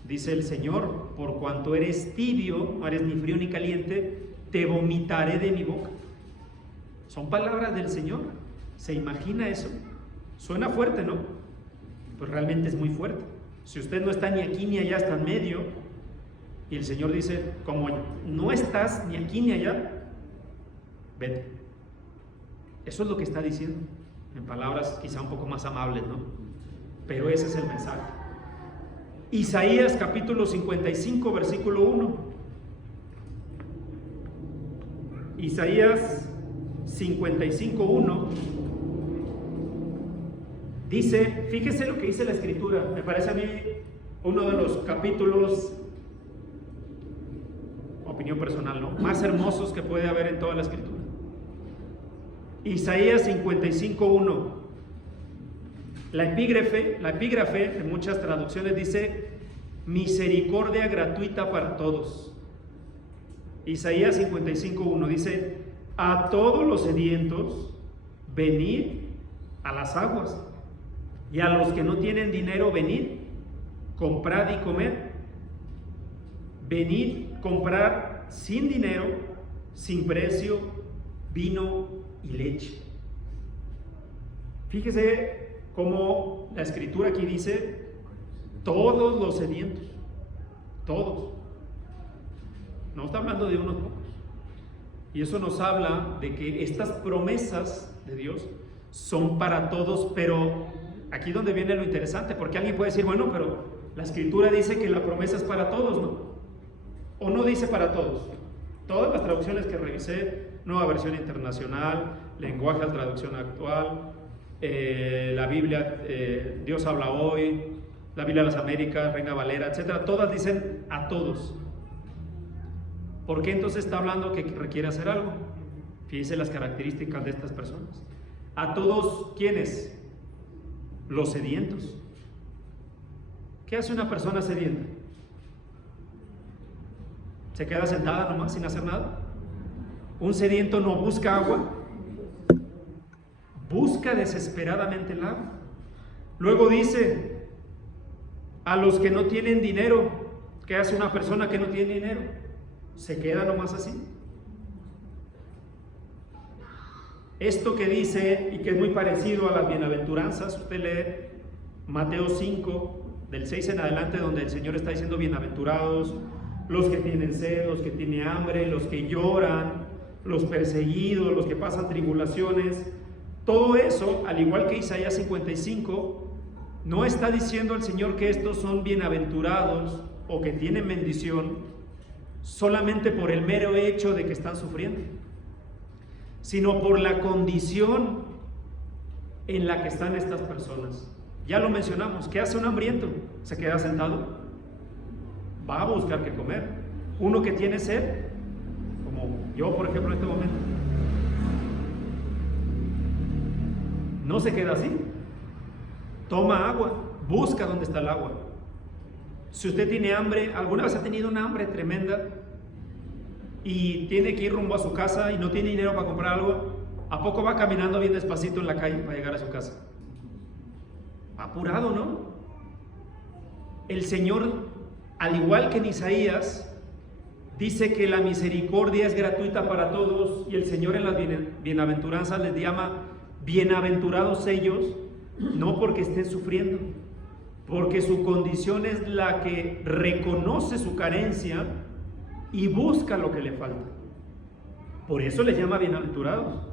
Dice el Señor, por cuanto eres tibio, no eres ni frío ni caliente, te vomitaré de mi boca. Son palabras del Señor. ¿Se imagina eso? Suena fuerte, ¿no? Pues realmente es muy fuerte. Si usted no está ni aquí ni allá, está en medio, y el Señor dice, como no estás ni aquí ni allá, vete. Eso es lo que está diciendo, en palabras quizá un poco más amables, ¿no? Pero ese es el mensaje. Isaías capítulo 55, versículo 1. Isaías 55, 1. Dice, fíjese lo que dice la Escritura, me parece a mí uno de los capítulos, opinión personal, ¿no?, más hermosos que puede haber en toda la Escritura. Isaías 55, 1. La epígrafe en muchas traducciones dice, misericordia gratuita para todos. Isaías 55, 1 dice, a todos los sedientos, venid a las aguas, y a los que no tienen dinero, venid, comprad y comed. Venid, comprar sin dinero, sin precio, vino y leche. Fíjese cómo la Escritura aquí dice, todos los sedientos, todos. No está hablando de unos pocos. Y eso nos habla de que estas promesas de Dios son para todos, pero aquí donde viene lo interesante, porque alguien puede decir, bueno, pero la Escritura dice que la promesa es para todos, ¿no? O no dice para todos. Todas las traducciones que revisé, Nueva Versión Internacional, Lenguaje de Traducción Actual, la Biblia, Dios habla hoy, la Biblia de las Américas, Reina Valera, etcétera, todas dicen a todos. ¿Por qué entonces está hablando que requiere hacer algo? Fíjense las características de estas personas. A todos, ¿quiénes? Los sedientos. ¿Qué hace una persona sedienta? ¿Se queda sentada nomás sin hacer nada? Un sediento no busca agua, busca desesperadamente el agua. Luego dice, a los que no tienen dinero. ¿Qué hace una persona que no tiene dinero? ¿Se queda nomás así? Esto que dice, y que es muy parecido a las bienaventuranzas, usted lee Mateo 5, del 6 en adelante, donde el Señor está diciendo bienaventurados los que tienen sed, los que tienen hambre, los que lloran, los perseguidos, los que pasan tribulaciones. Todo eso, al igual que Isaías 55, no está diciendo el Señor que estos son bienaventurados o que tienen bendición solamente por el mero hecho de que están sufriendo, sino por la condición en la que están estas personas. Ya lo mencionamos, ¿qué hace un hambriento? ¿Se queda sentado? Va a buscar qué comer. Uno que tiene sed, como yo por ejemplo en este momento, no se queda así, toma agua, busca dónde está el agua. Si usted tiene hambre, alguna vez ha tenido una hambre tremenda y tiene que ir rumbo a su casa y no tiene dinero para comprar algo, ¿a poco va caminando bien despacito en la calle para llegar a su casa? Apurado, ¿no? El Señor, al igual que en Isaías, dice que la misericordia es gratuita para todos, y el Señor en las bienaventuranzas les llama bienaventurados ellos, no porque estén sufriendo, porque su condición es la que reconoce su carencia y busca lo que le falta. Por eso les llama bienaventurados.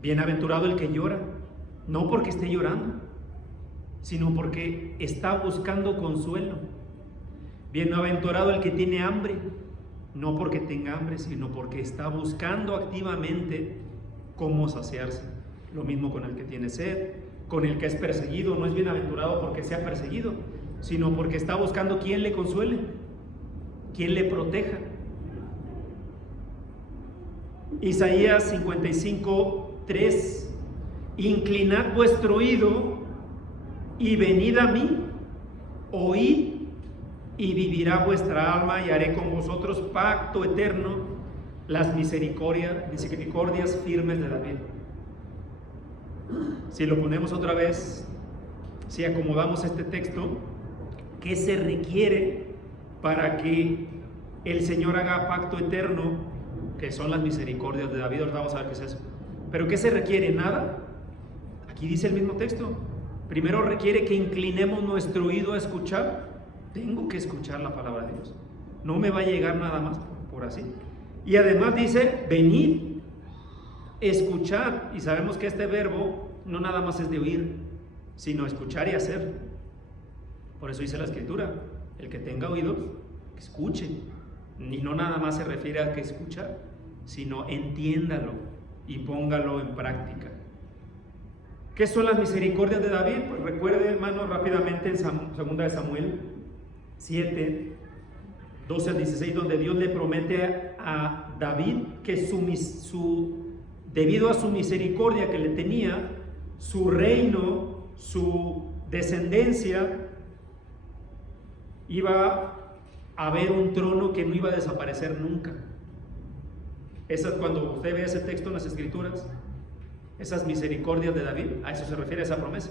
Bienaventurado el que llora, no porque esté llorando, sino porque está buscando consuelo. Bienaventurado el que tiene hambre, no porque tenga hambre, sino porque está buscando activamente cómo saciarse. Lo mismo con el que tiene sed, con el que es perseguido. No es bienaventurado porque sea perseguido, sino porque está buscando quien le consuele, quien le proteja. Isaías 55:3: inclinad vuestro oído y venid a mí, oíd y vivirá vuestra alma, y haré con vosotros pacto eterno, las misericordias firmes de David. Si lo ponemos otra vez, si acomodamos este texto, ¿qué se requiere para que el Señor haga pacto eterno? Que son las misericordias de David. Ahora vamos a ver qué es eso. ¿Pero qué se requiere? Nada. Aquí dice el mismo texto. Primero requiere que inclinemos nuestro oído a escuchar. Tengo que escuchar la palabra de Dios. No me va a llegar nada más por así. Y además dice, venid, escuchar. Y sabemos que este verbo no nada más es de oír, sino escuchar y hacer. Por eso dice la Escritura, el que tenga oídos, que escuche. Y no nada más se refiere a que escuchar, sino entiéndalo y póngalo en práctica. ¿Qué son las misericordias de David? Pues recuerde, hermano, rápidamente en 2 de Samuel 7, 12 al 16, donde Dios le promete a David que debido a su misericordia que le tenía, su reino, su descendencia, iba a haber un trono que no iba a desaparecer nunca. Cuando usted ve ese texto en las Escrituras, esas misericordias de David, a eso se refiere esa promesa.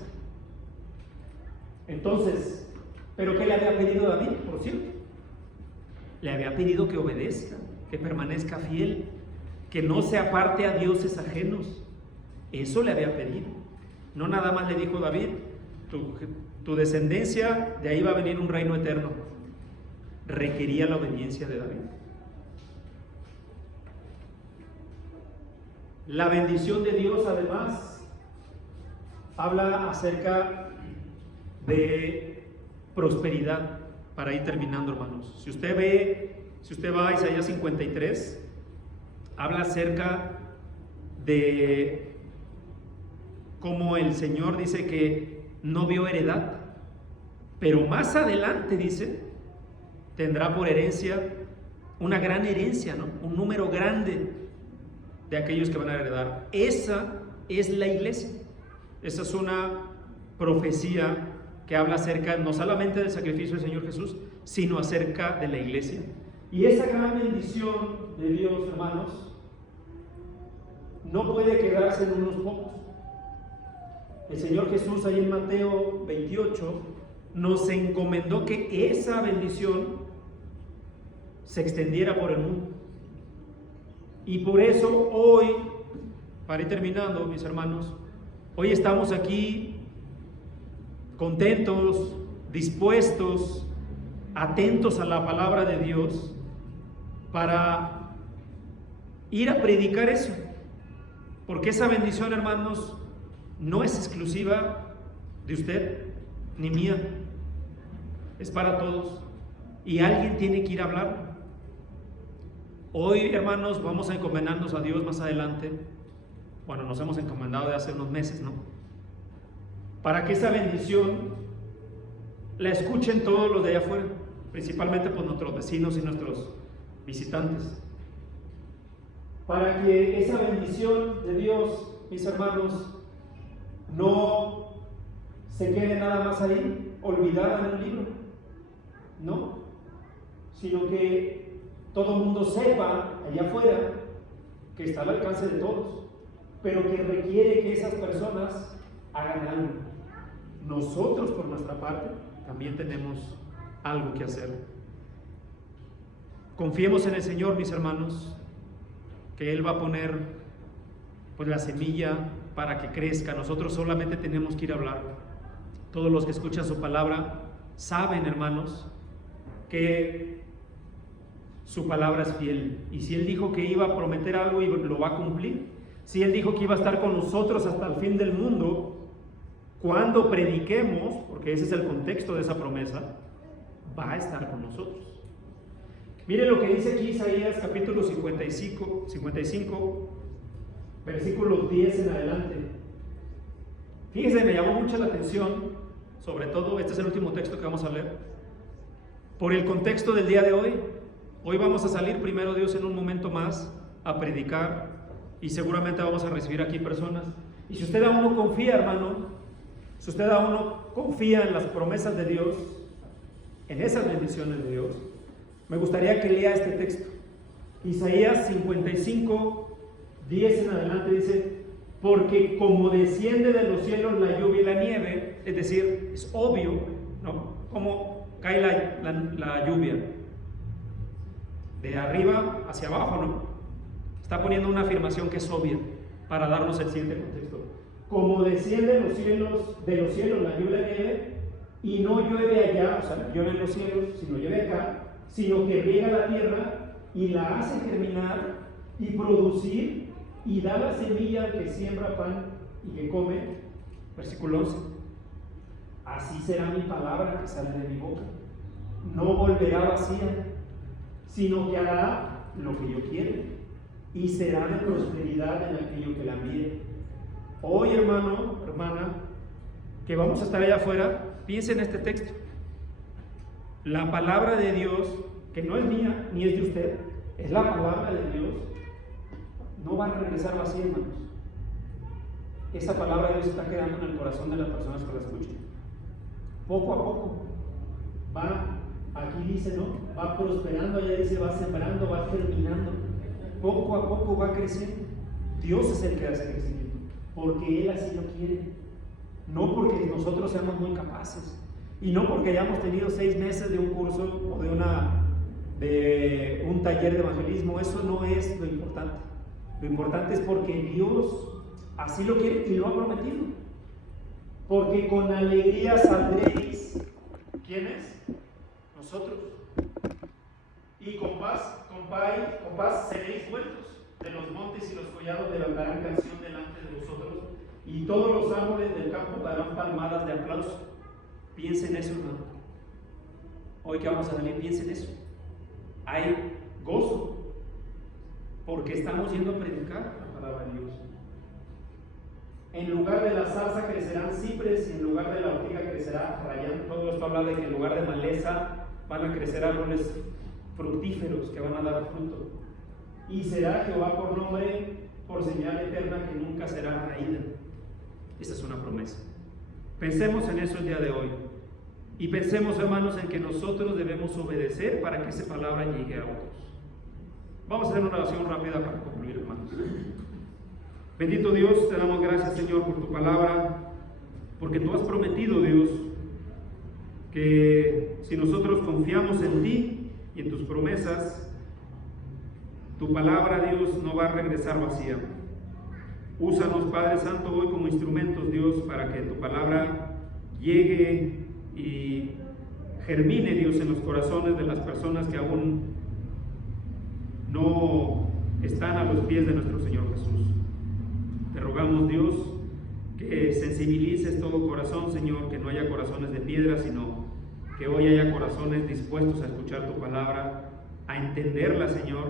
Entonces, ¿pero qué le había pedido David, por cierto? Le había pedido que obedezca, que permanezca fiel, que no se aparte a dioses ajenos. Eso le había pedido. No nada más le dijo David, tu descendencia, de ahí va a venir un reino eterno. Requería la obediencia de David. La bendición de Dios, además, habla acerca de prosperidad. Para ir terminando, hermanos, si usted va a Isaías 53, habla acerca de cómo el Señor dice que no vio heredad, pero más adelante dice, tendrá por herencia una gran herencia, ¿no? Un número grande de aquellos que van a heredar. Esa es la iglesia. Esa es una profecía que habla acerca no solamente del sacrificio del Señor Jesús, sino acerca de la iglesia. Y esa gran bendición de Dios, hermanos, no puede quedarse en unos pocos. El Señor Jesús, ahí en Mateo 28, nos encomendó que esa bendición se extendiera por el mundo. Y por eso hoy, para ir terminando, mis hermanos, hoy estamos aquí contentos, dispuestos atentos a la palabra de Dios para ir a predicar eso. Porque esa bendición, hermanos, no es exclusiva de usted ni mía, es para todos. Y alguien tiene que ir a hablar. Hoy, hermanos, vamos a encomendarnos a Dios más adelante. Bueno, nos hemos encomendado de hace unos meses, ¿no? Para que esa bendición la escuchen todos los de allá afuera, principalmente por nuestros vecinos y nuestros visitantes. Para que esa bendición de Dios, mis hermanos, no se quede nada más ahí, olvidada en un libro, no, sino que todo el mundo sepa allá afuera que está al alcance de todos, pero que requiere que esas personas hagan algo. Nosotros, por nuestra parte, también tenemos algo que hacer. Confiemos en el Señor, mis hermanos, que Él va a poner pues la semilla para que crezca. Nosotros solamente tenemos que ir a hablar. Todos los que escuchan su palabra saben, hermanos, que su palabra es fiel. Y si Él dijo que iba a prometer algo, y lo va a cumplir. Si Él dijo que iba a estar con nosotros hasta el fin del mundo, cuando prediquemos, porque ese es el contexto de esa promesa, va a estar con nosotros. Mire lo que dice aquí Isaías capítulo 55, versículos 10 en adelante. Fíjese, me llamó mucho la atención, sobre todo, este es el último texto que vamos a leer, por el contexto del día de hoy. Hoy vamos a salir, primero Dios, en un momento más a predicar, y seguramente vamos a recibir aquí personas. Y si usted aún no confía, hermano, si usted aún no confía en las promesas de Dios, en esas bendiciones de Dios, me gustaría que lea este texto. Isaías 55, 10 en adelante dice: porque como desciende de los cielos la lluvia y la nieve, es decir, es obvio, ¿no?, cómo cae la lluvia, de arriba hacia abajo, ¿no? Está poniendo una afirmación que es obvia para darnos el siguiente contexto. Como desciende de los cielos la lluvia y la nieve, y no llueve allá, o sea, no llueve en los cielos, sino llueve acá, sino que riega la tierra y la hace germinar y producir, y da la semilla al que siembra pan y que come. Versículo 11. Así será mi palabra que sale de mi boca. No volverá vacía, sino que hará lo que yo quiero, y será de prosperidad en aquello que la mire. Hoy, hermano, hermana, que vamos a estar allá afuera, piensa en este texto. La palabra de Dios, que no es mía ni es de usted, es la palabra de Dios, no va a regresar vacía, hermanos. Esa palabra de Dios está quedando en el corazón de las personas que la escuchan. Poco a poco va, aquí dice, ¿no?, va prosperando, allá dice, va sembrando, va germinando. Poco a poco va creciendo. Dios es el que hace crecimiento, porque Él así lo quiere. No porque nosotros seamos muy capaces, y no porque hayamos tenido 6 meses de un curso o de un taller de evangelismo. Eso no es lo importante. Lo importante es porque Dios así lo quiere y lo ha prometido. Porque con alegría saldréis. ¿Quiénes? Nosotros. Y con paz seréis vueltos. De los montes y los collados levantarán canción delante de vosotros, y todos los árboles del campo darán palmadas de aplauso. Piensen eso, hermano. Hoy que vamos a salir, piensen eso. Hay gozo, porque estamos yendo a predicar la palabra de Dios. En lugar de la zarza crecerán cipres, y en lugar de la ortiga crecerá rayán. Todo esto habla de que en lugar de maleza van a crecer árboles fructíferos que van a dar fruto. Y será Jehová por nombre, por señal eterna que nunca será raída. Esa es una promesa. Pensemos en eso el día de hoy. Y pensemos, hermanos, en que nosotros debemos obedecer para que esa palabra llegue a otros. Vamos a hacer una oración rápida para concluir, hermanos. Bendito Dios, te damos gracias, Señor, por tu palabra, porque tú has prometido, Dios, que si nosotros confiamos en ti y en tus promesas, tu palabra, Dios, no va a regresar vacía. Úsanos, Padre Santo, hoy como instrumentos, Dios, para que tu palabra llegue y germine, Dios, en los corazones de las personas que aún no están a los pies de nuestro Señor Jesús. Te rogamos, Dios, que sensibilices todo corazón, Señor, que no haya corazones de piedra, sino que hoy haya corazones dispuestos a escuchar tu palabra, a entenderla, Señor,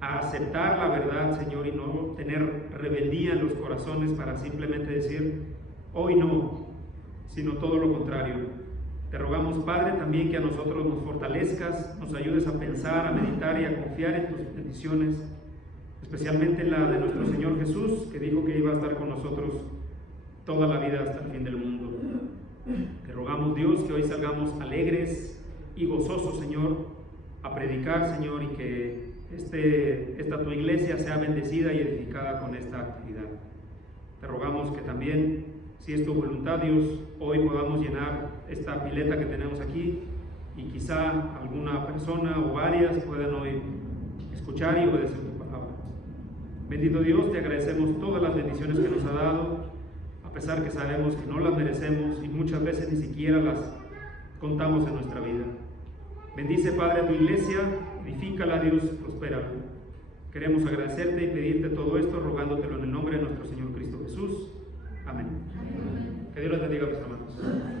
a aceptar la verdad, Señor, y no tener rebeldía en los corazones para simplemente decir, hoy no, sino todo lo contrario. Te rogamos, Padre, también que a nosotros nos fortalezcas, nos ayudes a pensar, a meditar y a confiar en tus bendiciones, especialmente la de nuestro Señor Jesús, que dijo que iba a estar con nosotros toda la vida hasta el fin del mundo. Te rogamos, Dios, que hoy salgamos alegres y gozosos, Señor, a predicar, Señor, y que esta tu iglesia sea bendecida y edificada con esta actividad. Te rogamos que también, si es tu voluntad, Dios, hoy podamos llenar esta pileta que tenemos aquí y quizá alguna persona o varias puedan hoy escuchar y obedecer tu palabra. Bendito Dios, te agradecemos todas las bendiciones que nos ha dado, a pesar que sabemos que no las merecemos y muchas veces ni siquiera las contamos en nuestra vida. Bendice, Padre, a tu iglesia, edifícala, Dios, prospérala. Queremos agradecerte y pedirte todo esto, rogándotelo en el nombre de nuestro Señor Cristo Jesús. Amén. Que Dios les bendiga, mis hermanos.